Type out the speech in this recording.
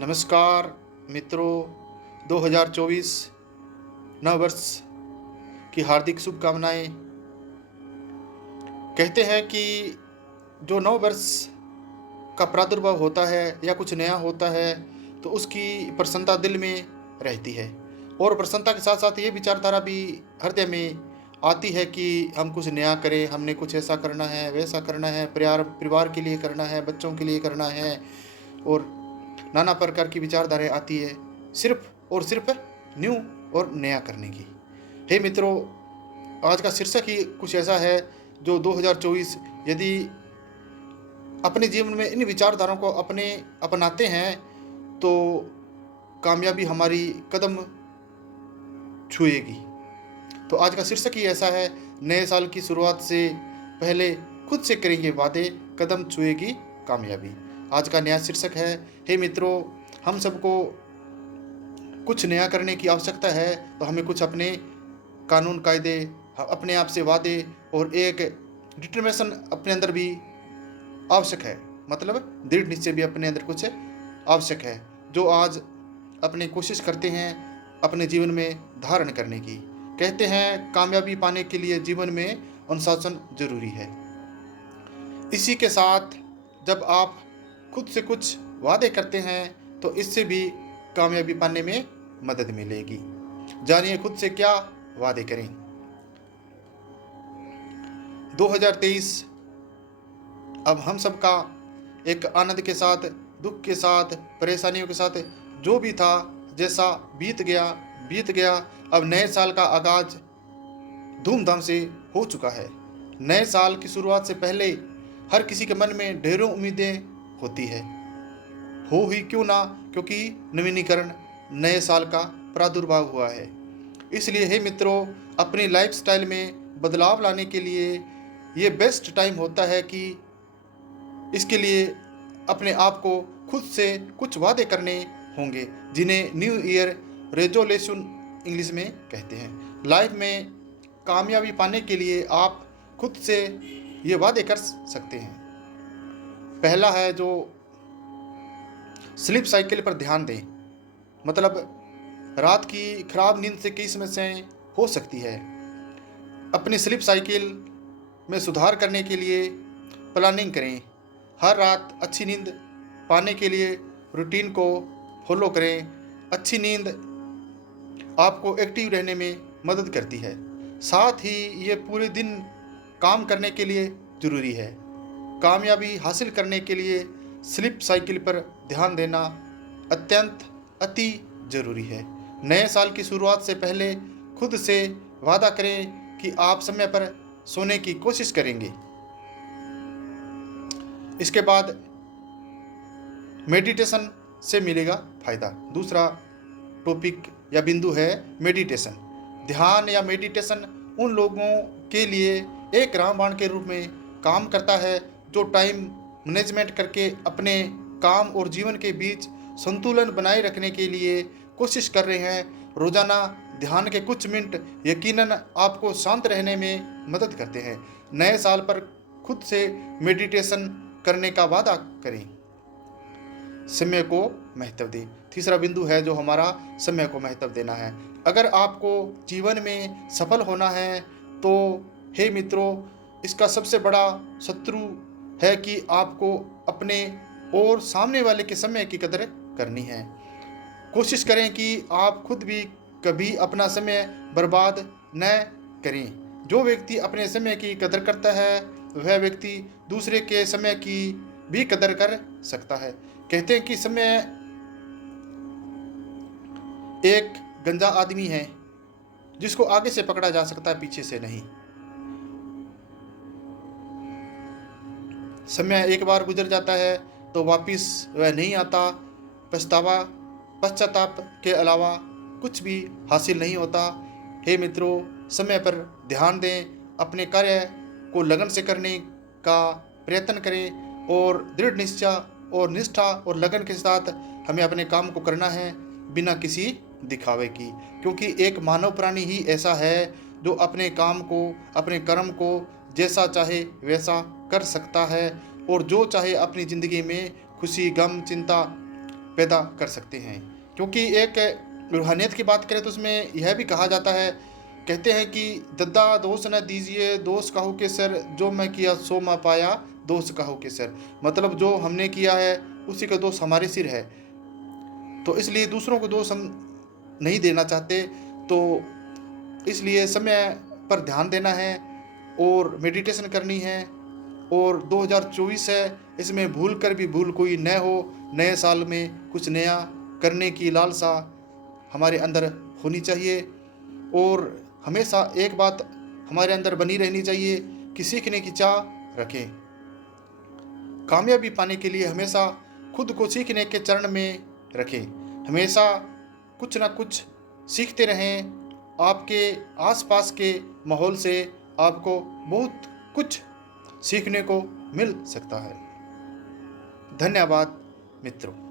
नमस्कार मित्रों, 2024 नव वर्ष की हार्दिक शुभकामनाएं। कहते हैं कि जो नव वर्ष का प्रादुर्भाव होता है या कुछ नया होता है तो उसकी प्रसन्नता दिल में रहती है, और प्रसन्नता के साथ साथ ये विचारधारा भी हृदय में आती है कि हम कुछ नया करें, हमने कुछ ऐसा करना है, वैसा करना है, परिवार के लिए करना है, बच्चों के लिए करना है, और नाना प्रकार की विचारधाराएं आती है सिर्फ और सिर्फ न्यू और नया करने की। हे मित्रों, आज का शीर्षक ही कुछ ऐसा है जो 2024 यदि अपने जीवन में इन विचारधाराओं को अपनाते हैं तो कामयाबी हमारी कदम छुएगी। तो आज का शीर्षक ही ऐसा है, नए साल की शुरुआत से पहले खुद से करेंगे वादे, कदम छुएगी कामयाबी। आज का नया शीर्षक है। हे मित्रों, हम सबको कुछ नया करने की आवश्यकता है, तो हमें कुछ अपने कानून कायदे, अपने आप से वादे और एक डिटरमिनेशन अपने अंदर भी आवश्यक है। मतलब दृढ़ निश्चय भी अपने अंदर कुछ आवश्यक है, जो आज अपनी कोशिश करते हैं अपने जीवन में धारण करने की। कहते हैं कामयाबी पाने के लिए जीवन में अनुशासन जरूरी है। इसी के साथ जब आप खुद से कुछ वादे करते हैं तो इससे भी कामयाबी पाने में मदद मिलेगी। जानिए खुद से क्या वादे करें। 2023 अब हम सबका एक आनंद के साथ, दुख के साथ, परेशानियों के साथ जो भी था, जैसा बीत गया। अब नए साल का आगाज धूमधाम से हो चुका है। नए साल की शुरुआत से पहले हर किसी के मन में ढेरों उम्मीदें होती है, हो ही क्यों ना, क्योंकि नवीनीकरण नए साल का प्रादुर्भाव हुआ है। इसलिए हे मित्रों, अपनी लाइफस्टाइल में बदलाव लाने के लिए ये बेस्ट टाइम होता है कि इसके लिए अपने आप को खुद से कुछ वादे करने होंगे, जिन्हें न्यू ईयर रेजोल्यूशन इंग्लिश में कहते हैं। लाइफ में कामयाबी पाने के लिए आप खुद से ये वादे कर सकते हैं। पहला है जो स्लीप साइकिल पर ध्यान दें। मतलब रात की खराब नींद से कई समस्याएं हो सकती है। अपनी स्लीप साइकिल में सुधार करने के लिए प्लानिंग करें। हर रात अच्छी नींद पाने के लिए रूटीन को फॉलो करें। अच्छी नींद आपको एक्टिव रहने में मदद करती है, साथ ही ये पूरे दिन काम करने के लिए ज़रूरी है। कामयाबी हासिल करने के लिए स्लीप साइकिल पर ध्यान देना अति ज़रूरी है। नए साल की शुरुआत से पहले खुद से वादा करें कि आप समय पर सोने की कोशिश करेंगे। इसके बाद मेडिटेशन से मिलेगा फायदा। दूसरा टॉपिक या बिंदु है मेडिटेशन। ध्यान या मेडिटेशन उन लोगों के लिए एक रामबाण के रूप में काम करता है जो टाइम मैनेजमेंट करके अपने काम और जीवन के बीच संतुलन बनाए रखने के लिए कोशिश कर रहे हैं। रोजाना ध्यान के कुछ मिनट यकीनन आपको शांत रहने में मदद करते हैं। नए साल पर खुद से मेडिटेशन करने का वादा करें। समय को महत्व दें। तीसरा बिंदु है जो हमारा समय को महत्व देना है। अगर आपको जीवन में सफल होना है तो हे मित्रों, इसका सबसे बड़ा शत्रु है कि आपको अपने और सामने वाले के समय की कदर करनी है। कोशिश करें कि आप खुद भी कभी अपना समय बर्बाद न करें। जो व्यक्ति अपने समय की कदर करता है वह व्यक्ति दूसरे के समय की भी कदर कर सकता है। कहते हैं कि समय एक गंजा आदमी है जिसको आगे से पकड़ा जा सकता है, पीछे से नहीं। समय एक बार गुजर जाता है तो वापिस वह नहीं आता। पश्चाताप के अलावा कुछ भी हासिल नहीं होता। हे मित्रों, समय पर ध्यान दें, अपने कार्य को लगन से करने का प्रयत्न करें और दृढ़ निश्चय और निष्ठा और लगन के साथ हमें अपने काम को करना है, बिना किसी दिखावे की। क्योंकि एक मानव प्राणी ही ऐसा है जो अपने काम को, अपने कर्म को जैसा चाहे वैसा कर सकता है और जो चाहे अपनी ज़िंदगी में खुशी, गम, चिंता पैदा कर सकते हैं। क्योंकि एक रूहानियत की बात करें तो उसमें यह भी कहा जाता है, कहते हैं कि दद्दा दोष न दीजिए, दोष कहो के सर, जो मैं किया सो मैं पाया, दोष कहो के सर। मतलब जो हमने किया है उसी का दोष हमारे सिर है। तो इसलिए दूसरों को दोष हम नहीं देना चाहते। तो इसलिए समय पर ध्यान देना है और मेडिटेशन करनी है। और 2024 है, इसमें भूल कर भी भूल कोई न हो। नए साल में कुछ नया करने की लालसा हमारे अंदर होनी चाहिए। और हमेशा एक बात हमारे अंदर बनी रहनी चाहिए कि सीखने की चाह रखें। कामयाबी पाने के लिए हमेशा खुद को सीखने के चरण में रखें। हमेशा कुछ ना कुछ सीखते रहें। आपके आसपास के माहौल से आपको बहुत कुछ सीखने को मिल सकता है। धन्यवाद मित्रों।